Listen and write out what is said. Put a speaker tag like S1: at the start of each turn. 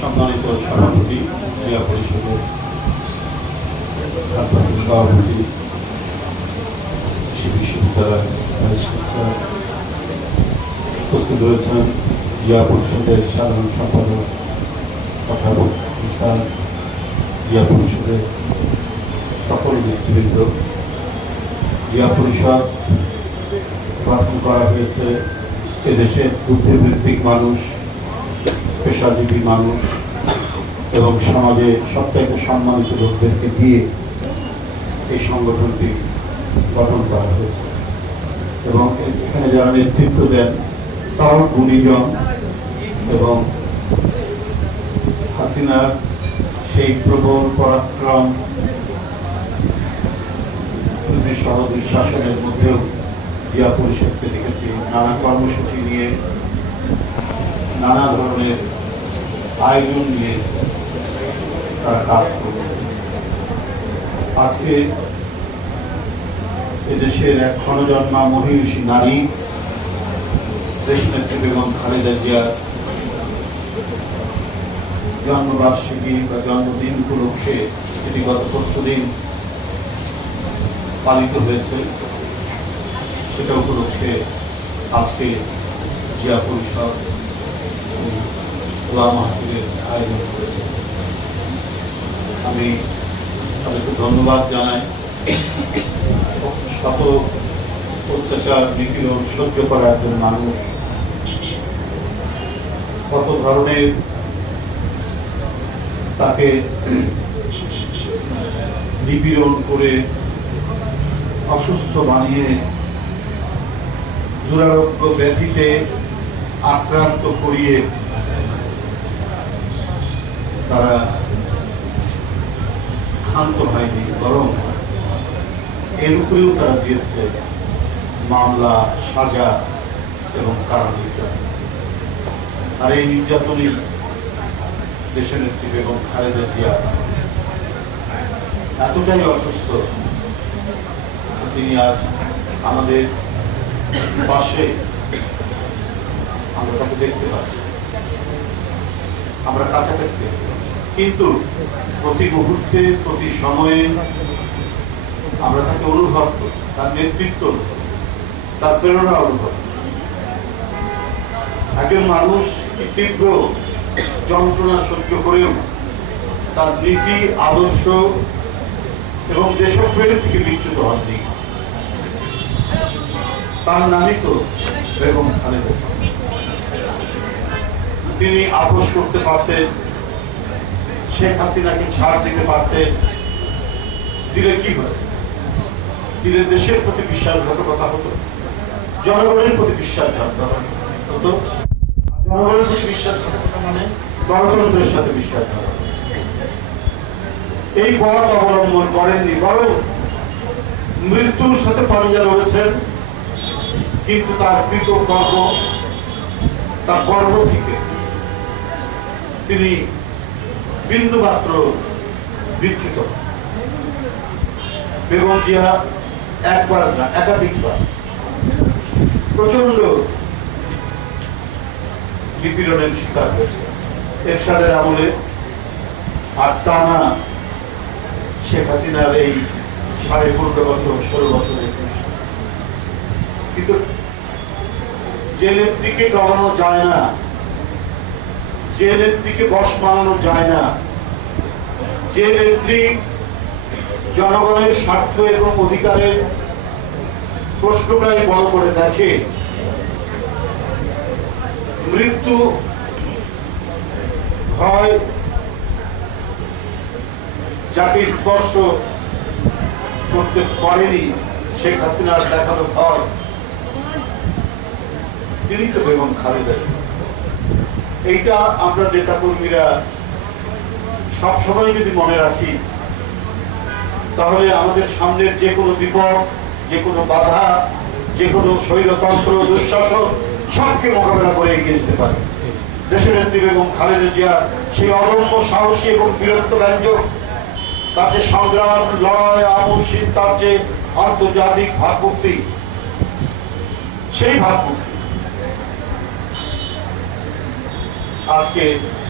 S1: সম্মানিত সভাপতি ক্রীড়া পরিষদের সভাপতি বিশ্ববিদ্যালয় উপস্থিত রয়েছেন ক্রীড়া পরিষদের সাধারণ সম্পাদক অধ্যাপক ক্রীড়া পরিষদের সকল ব্যক্তিবৃন্দ ক্রীড়া পরিষদ গঠন করা হয়েছে, এদেশের বুদ্ধিবৃত্তিক মানুষ। পেশাজীবী মানুষ এবং সমাজে সবথেকে সম্মানিত লোকদেরকে দিয়ে এই সংগঠনটি গঠন করা হয়েছে। এবং এখানে যারা নেতৃত্ব দেন, তারাও গুণীজন এবং হাসিনার সেই প্রবল পরাক্রম সহ মধ্যেও জিয়া পরিষদকে দেখেছি, নানা কর্মসূচি নিয়ে নানা ধরনের আয়োজন নিয়ে তারা কাজ করছে। আজকে এদেশের এক ক্ষণজন্মা মহিষী নারী, দেশনেত্রী বেগম খালেদা জিয়ার জন্মবার্ষিকী বা জন্মদিন উপলক্ষে এটি গত পরশু দিন পালিত হয়েছে। সেটা উপলক্ষে আজকে জিয়া পরিষদ দোয়া মাহফিলের আয়োজন করেছে আমি তাদেরকে ধন্যবাদ জানাই। অত্যাচার, নিপীড়ন সহ্য করা একজন মানুষ। কত ধরনের তাকে নিপীড়ন করে অসুস্থ বানিয়ে দুরারোগ্য ব্যাধিতে আক্রান্ত করিয়ে তারা ক্ষান্ত হয়নি, বরং এর উপরেও তারা দিয়েছে মামলা, সাজা এবং কারণ নির্যাতন। আর এই নির্যাতনই দেশের নেত্রী বেগম খালেদা জিয়া এতটাই অসুস্থ তিনি আজ আমাদের পাশে আমরা তাকে দেখতে পাচ্ছি। আমরা কাছাকাছি দেখতে পাচ্ছি। কিন্তু প্রতি মুহূর্তে, প্রতি সময়ে আমরা তাকে অনুভব করি, তার নেতৃত্ব তার প্রেরণা অনুভব একজন মানুষ কি তীব্র যন্ত্রণা সহ্য করেও তার নীতি, আদর্শ এবং দেশপ্রেম থেকে বিচ্যুত হননি। তার নামই তো বেগম। তিনি আপোষ করতে পারতেন, শেখ হাসিনাকে ছাড় দিতে পারতেন। দিলে কি হয়? দিলে দেশের প্রতি বিশ্বাসঘাতকতা হতো, জনগণের প্রতি বিশ্বাসঘাতকতা হতো। জনগণের প্রতি বিশ্বাসঘাতকতা মানে গণতন্ত্রের সাথে বিশ্বাসঘাতকতা এই পথ অবলম্বন করেননি, বরং মৃত্যুর সাথে পাঞ্জা রয়েছেন কিন্তু তার কৃত কর্ম তার কর্ম থেকে তিনি বিন্দু মাত্র বিচ্যুত। বেগম জিয়া একবার না, একাধিকবার প্রচণ্ড নিপীড়নের শিকার হয়েছে। এরশাদের আমলে আর টানা শেখ হাসিনার এই সাড়ে পনেরো বছর, ষোলো বছরের কিন্তু যে নেত্রীকে ডরানো যায় না যে নেত্রীকে বস বানানো যায় না, যে নেত্রী জনগণের স্বার্থ এবং অধিকারের প্রশ্নটাই বড় করে দেখে মৃত্যু ভয় যাকে স্পর্শ করতে পারেনি শেখ হাসিনার দেখানো ভয় তিনি তো বেগম খালেদা। এইটা আমরা নেতা কর্মীরা সবসময় যদি মনে রাখি, তাহলে আমাদের সামনের যে কোনো বিপদ, যে কোনো বাধা, যে কোনো স্বৈরতন্ত্র, দুঃশাসন, সবকে মোকাবেলা করে এগিয়ে যেতে পারে। দেশের নেত্রী বেগম খালেদা জিয়া সেই অদম্য সাহসী এবং বীরত্ব ব্যঞ্জক, তার যে সংগ্রাম, লড়াই আপসীন তার যে আন্তর্জাতিক ভাবমূর্তি, সেই ভাবমূর্তি আজকে